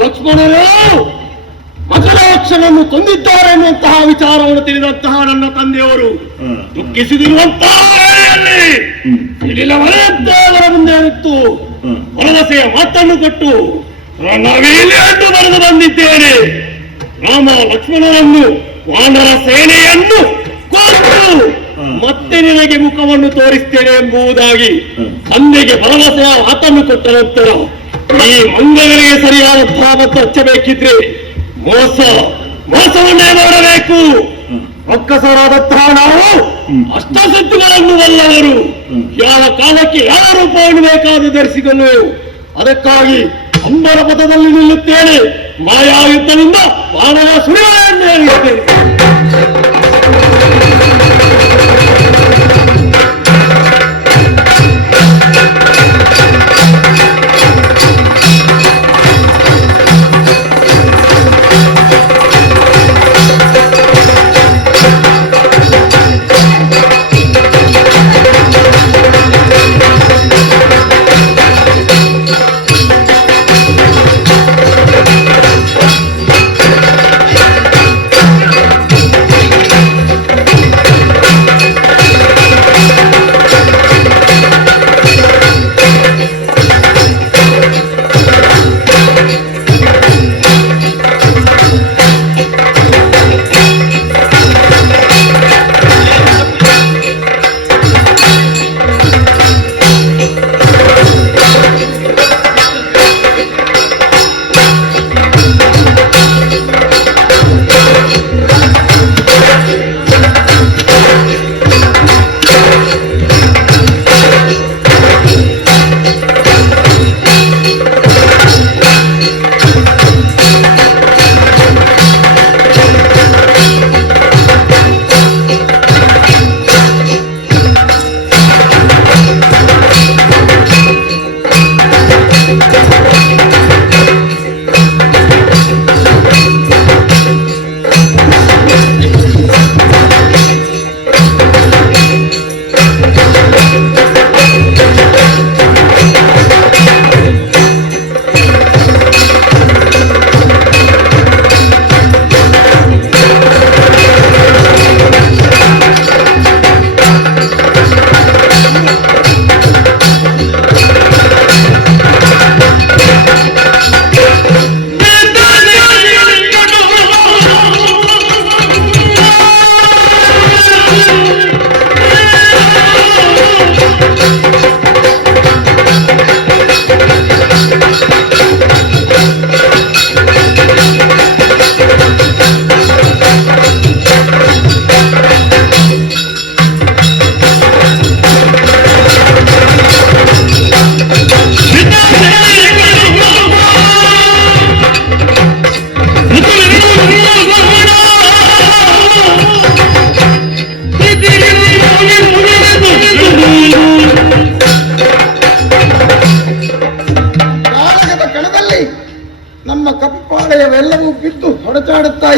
ಲಕ್ಷ್ಮಣರು ಮಕರಾಕ್ಷನನ್ನು ಕೊಂದಿದ್ದಾರೆ ಎನ್ನುವಂತಹ ವಿಚಾರವನ್ನು ತಿಳಿದಂತಹ ನನ್ನ ತಂದೆಯವರು. ದುಃಖಿಸಿದಿರುವಂತಹ ಹ್ಮ್. ಮುಂದೆ ನಿಂತು. ಭರವಸೆಯ ಮಾತನ್ನು ಕೊಟ್ಟು ಎಂದು ಬರೆದು ಬಂದಿದ್ದೇನೆ ರಾಮ ಲಕ್ಷ್ಮಣರನ್ನು ವಾನರ ಸೇನೆಯನ್ನು ಕೊಟ್ಟು. ಮತ್ತೆ ನಿನಗೆ ಮುಖವನ್ನು ತೋರಿಸ್ತೇನೆ ಎಂಬುದಾಗಿ. ತಂದೆಗೆ ಭರವಸೆಯ ಮಾತನ್ನು ಕೊಟ್ಟ ನಂತರ ಈ ಮಂಗಗಳಿಗೆ ಸರಿಯಾದ ಭಾವತ್ತು ಹಚ್ಚಬೇಕಿದ್ರೆ ಮೋಸ, ಮೋಸವನ್ನೇ ನೋಡಬೇಕು. ಒಕ್ಕಸರಾದಂತಹ ನಾವು ಹ್ಮ್. ಅಷ್ಟಸಿದ್ಧಗಳನ್ನು ಬಲ್ಲವರು. ಯಾವ ಕಾಲಕ್ಕೆ ಯಾವ ರೂಪವನ್ನು ಬೇಕಾದ ಧರಿಸಿಕೊಂಡು ಅದಕ್ಕಾಗಿ ಅಂಬರ ಪಥದಲ್ಲಿ ನಿಲ್ಲುತ್ತೇನೆ ಮಾಯಾಯುದ್ಧದಿಂದ ಬಾಣವ ಸುಳಿಯನ್ನು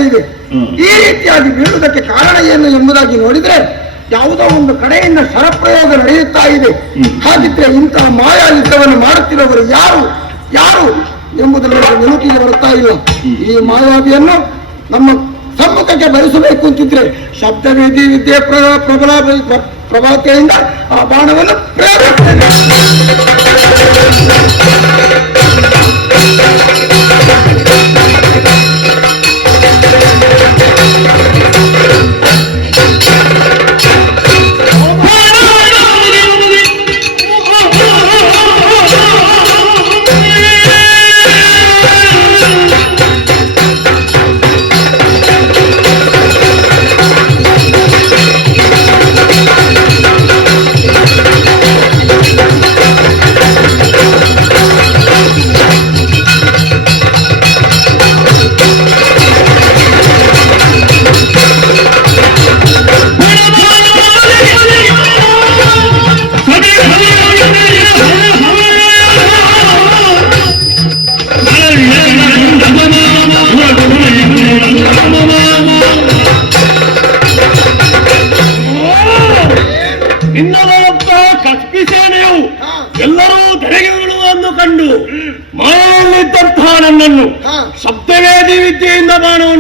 ಇವೆ ಈ ರೀತಿಯಾಗಿ ಬೀಳುವುದಕ್ಕೆ ಕಾರಣ ಏನು ಎಂಬುದಾಗಿ ನೋಡಿದ್ರೆ ಯಾವುದೋ ಒಂದು ಕಡೆಯಿಂದ ಸರಪ್ರಯೋಗ ನಡೆಯುತ್ತಾ ಇದೆ. ಹಾಗಿದ್ರೆ ಇಂತಹ ಮಾಯಾ ಯುದ್ಧವನ್ನು ಮಾಡುತ್ತಿರುವವರು ಯಾರು? ಯಾರು ಎಂಬುದನ್ನು ನೆನಪಿಗೆ ಬರುತ್ತಾ ಇಲ್ಲ ಈ ಮಾಯಾವಿಯನ್ನು ನಮ್ಮ ಸಮ್ಮುಖಕ್ಕೆ ಬಯಸಬೇಕು ಅಂತಿದ್ರೆ ಶಬ್ದವೇದಿ ವಿದ್ಯೆ ಪ್ರಬಲ ಪ್ರ- ಪ್ರಭಾತೆಯಿಂದ ಆ ಬಾಣವನ್ನು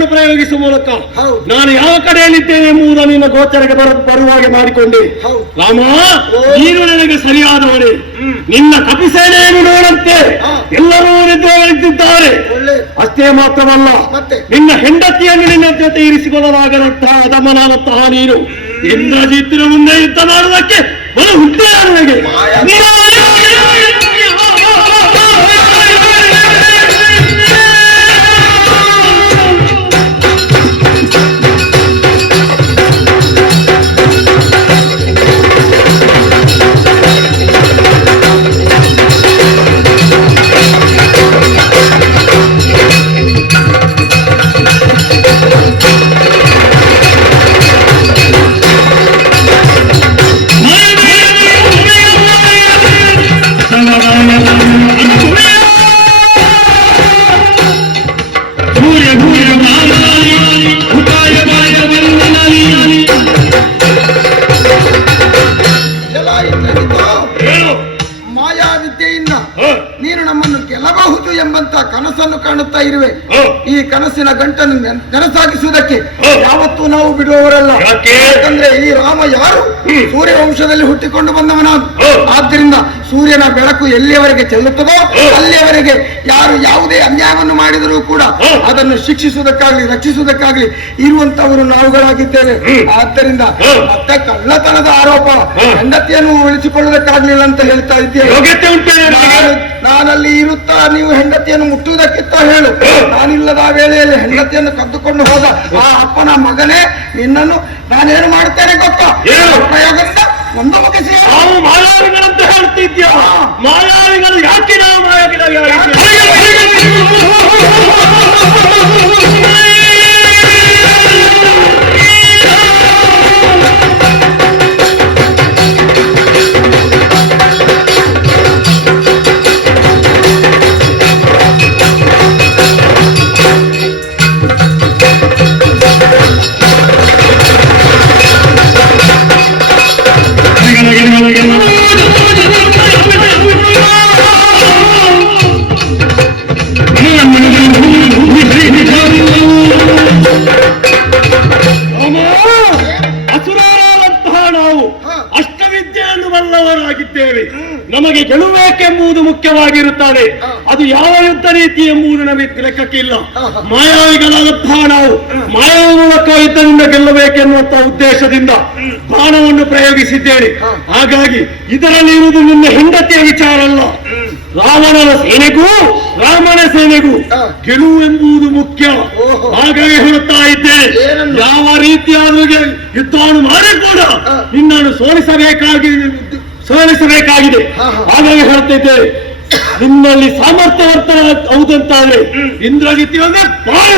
ಬಾಣವನ್ನು ಪ್ರಯೋಗಿಸುವ ಮೂಲಕ ನಾನು ಯಾವ ಕಡೆಯಲ್ಲಿದ್ದೇನೆ ಎಂಬುದನ್ನು ನಿನ್ನ ಗೋಚರಕ್ಕೆ ಬರ ಬರುವಾಗೆ ಮಾಡಿಕೊಂಡೆ. ರಾಮ. ನೀನು ನನಗೆ ಸರಿಯಾದವನೇ ನಿನ್ನ ಕಪಿಸೇನೆಯನ್ನು ನೋಡಂತೆ. ಎಲ್ಲರೂ ನಿದ್ರೆಗಳಿದ್ದಾರೆ ಅಷ್ಟೇ ಮಾತ್ರವಲ್ಲ? ನಿನ್ನ ಹೆಂಡತಿಯನ್ನು ನಿನ್ನ ಜೊತೆ ಇರಿಸಿಕೊಳ್ಳಲಾಗದಂತಹ ಅದಮನಾದಂತಹ ನೀನು ಇಂದ್ರಜಿತ್ತಿನ ಮುಂದೆ ಯುದ್ಧ ಮಾಡುವುದಕ್ಕೆ ಬಲು ಹುಟ್ಟೆ ನನಗೆ. ಇರುವೆ. ಈ ಕನಸಿನ ಗಂಟನ್ನು ನೆನ- ನೆನಸಾಗಿಸುವುದಕ್ಕೆ ಯಾವತ್ತೂ ನಾವು ಬಿಡುವವರಲ್ಲ. ಯಾಕೆ? ಯಾಕಂದ್ರೆ ಈ ರಾಮ ಯಾರು? ಸೂರ್ಯವಂಶದಲ್ಲಿ ಹುಟ್ಟಿಕೊಂಡು ಬಂದವನ. ಆದ್ದರಿಂದ ಸೂರ್ಯನ ಬೆಳಕು ಎಲ್ಲಿಯವರೆಗೆ ಚೆಲ್ಲುತ್ತದೋ ಅಲ್ಲಿಯವರೆಗೆ ಯಾರು ಯಾವುದೇ ಅನ್ಯಾಯವನ್ನು ಮಾಡಿದರೂ ಕೂಡ ಅದನ್ನು ಶಿಕ್ಷಿಸುವುದಕ್ಕಾಗ್ಲಿ ರಕ್ಷಿಸುವುದಕ್ಕಾಗ್ಲಿ ಇರುವಂತವರು ನಾವುಗಳಾಗಿದ್ದೇವೆ. ಆದ್ದರಿಂದ. ಮತ್ತೆ ಕಳ್ಳತನದ ಆರೋಪ ಹೆಂಡತಿಯನ್ನು ಉಳಿಸಿಕೊಳ್ಳುವುದಕ್ಕಾಗ್ಲಿಲ್ಲ ಅಂತ ಹೇಳ್ತಾ ಇದ್ದೇವೆ ನಾನಲ್ಲಿ ಇರುತ್ತಾ ನೀವು ಹೆಂಡತಿಯನ್ನು ಮುಟ್ಟುವುದಕ್ಕಿಂತ ಹೇಳು. ನಾನಿಲ್ಲದ ವೇಳೆಯಲ್ಲಿ ಹೆಂಡತಿಯನ್ನು ಕದ್ದುಕೊಂಡು ಹೋದ ಆ ಅಪ್ಪನ ಮಗನೇ ನಿನ್ನನ್ನು ನಾನೇನು ಮಾಡ್ತೇನೆ ಗೊತ್ತಾ? ಏನು? ನಾವು ಮಾಯಾವಿಗಳಂತ ಹೇಳ್ತಿದ್ಯ? ಮಾಯಾವಿಗಳು ಯಾಕೆ ನಾವು ಮಾಯಾವಿಗಳಾಗಿ ಗೆಲುವೇಕೆಂಬುದು ಮುಖ್ಯವಾಗಿರುತ್ತದೆ. ಅದು ಯಾವ ಯುದ್ಧ ರೀತಿ ಎಂಬುದು ನಮಗೆ ಲೆಕ್ಕಕ್ಕಿಲ್ಲ. ಮಾಯಾವಿಗಳಾದಂತಹ ನಾವು ಮಾಯಾವ ಮೂಲಕ ಯುದ್ಧದಿಂದ ಗೆಲ್ಲಬೇಕೆನ್ನುವಂತಹ ಉದ್ದೇಶದಿಂದ ಬಾಣವನ್ನು ಪ್ರಯೋಗಿಸಿದ್ದೇನೆ. ಹಾಗಾಗಿ ಇದರಲ್ಲಿ ಇರುವುದು ನಿನ್ನ ಹೆಂಡತಿಯ ವಿಚಾರ ಅಲ್ಲ. ರಾವಣನ ಸೇನೆಗೂ ರಾಮನ ಸೇನೆಗೂ. ಗೆಲುವು ಎಂಬುದು ಮುಖ್ಯ. ಹಾಗಾಗಿ ಹೇಳುತ್ತಾ ಇದ್ದೇನೆ. ಯಾವ ರೀತಿಯಾದ್ರೂ ಯುದ್ಧವನ್ನು ಮಾಡಿ ಕೂಡ. ನಿನ್ನನ್ನು ಸೋಲಿಸಬೇಕಾಗಿ ಸೋಲಿಸಬೇಕಾಗಿದೆ ಹೇಳ್ತೈತೆ ಹ. ಹಾಗಾಗಿ ಸಾಮರ್ಥ್ಯ ವರ್ತನ ಸಾಮರ್ಥ್ಯವಂತರ ಹೌದಂತಾದ್ರೆ ಅಂದ್ರೆ ಬಾಳ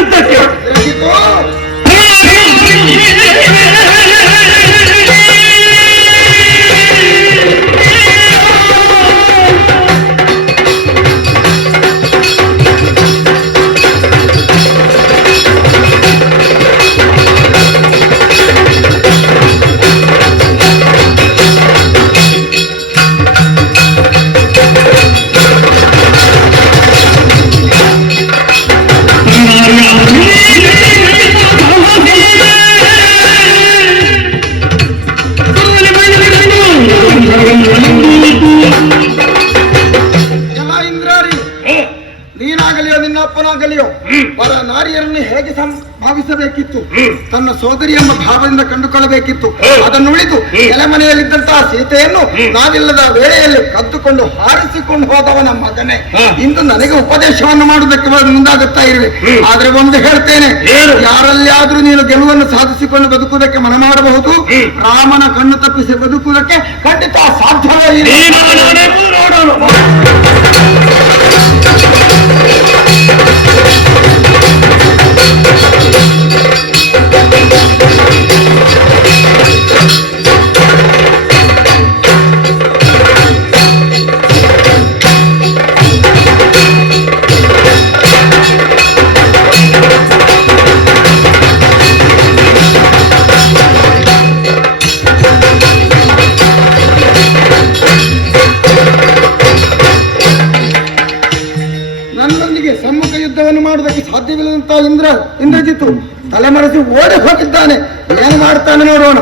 ಭಾವಿಸಬೇಕಿತ್ತು. ತನ್ನ ಸೋದರಿ ಎಂಬ ಭಾವದಿಂದ ಕಂಡುಕೊಳ್ಳಬೇಕಿತ್ತು. ಅದನ್ನು ಉಳಿದು ಎಲೆಮನೆಯಲ್ಲಿದ್ದಂತಹ ಸೀತೆಯನ್ನು ನಾವಿಲ್ಲದ ವೇಳೆಯಲ್ಲಿ ಕದ್ದುಕೊಂಡು ಹಾರಿಸಿಕೊಂಡು ಹೋದವನ ಮಗನೇ. ಇಂದು ನನಗೆ ಉಪದೇಶವನ್ನು ಮಾಡುವುದಕ್ಕೆ ಮುಂದಾಗುತ್ತಾ ಇರುವೆ. ಆದ್ರೆ ಒಂದು ಹೇಳ್ತೇನೆ. ಯಾರಲ್ಲಾದ್ರೂ ನೀನು ಗೆಲುವನ್ನು ಸಾಧಿಸಿಕೊಂಡು ಬದುಕುವುದಕ್ಕೆ ಮನ ಮಾಡಬಹುದು ರಾಮನ ಕಣ್ಣು ತಪ್ಪಿಸಿ ಬದುಕುವುದಕ್ಕೆ ಖಂಡಿತ ಸಾಧ್ಯವೇ ಇಲ್ಲ. ಸಾಧ್ಯವಿಲ್ಲದಂತ ಇಂದ್ರ ಇಂದ್ರಜಿತ್ತು ತಲೆಮರೆಸಿ ಓಡಿ ಹೋಗಿದ್ದಾನೆ. ಏನು ಮಾಡ್ತಾನೆ ನೋಡೋಣ.